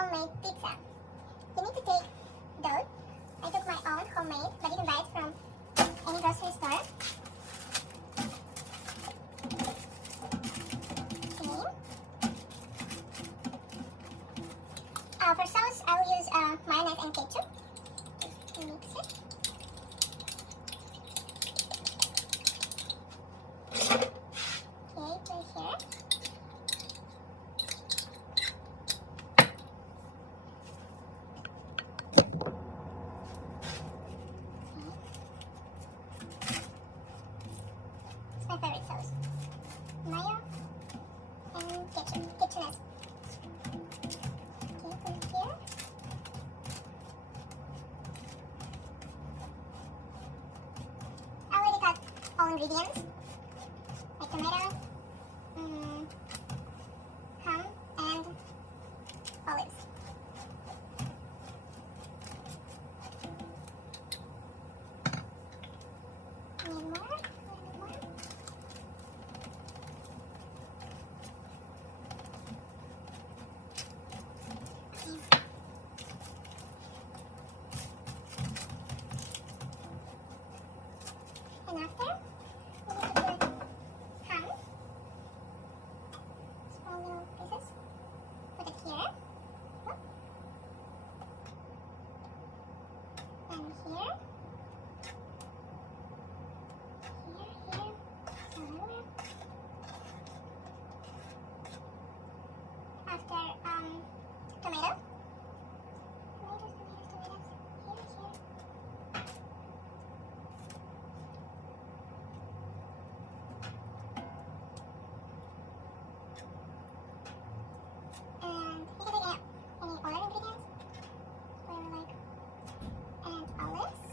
homemade pizza. You need to take dough. I took my own homemade, but you can buy it from any grocery store. For sauce, I will use mayonnaise and ketchup. Just mix it. Okay, put it here. It's my favorite sauce. Mayo and ketchup. Ketchup. Okay, put it here. I already got all ingredients. Like tomato, ham, and olives. Need more? Need more? And after, we need to put ham. Small little pieces. Put it here. Whoop. And here. Here. Everywhere. After tomato. Tomatoes. Here. And you can take any other ingredients, whatever you like. And olives.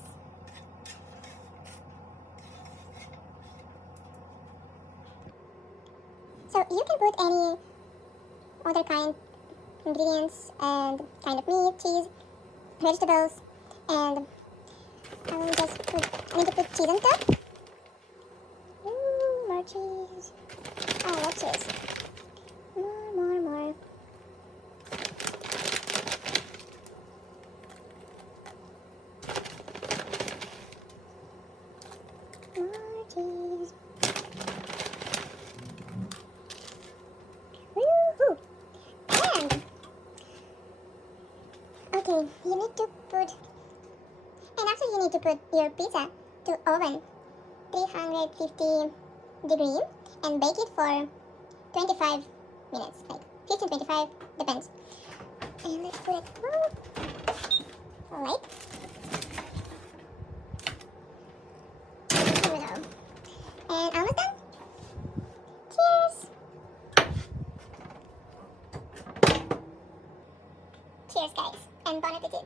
So you can put any other kind ingredients and kind of meat, cheese, vegetables, and I need to put cheese on top. Ooh, more cheese. I love cheese. More. More cheese. Woohoo! And okay, you need to put, and after you need to put your pizza to oven 350 degree and bake it for 25 minutes, like 15-25, depends. And let's put it like. Here we go. And almost done. Cheers! Cheers, guys, and bon appetit.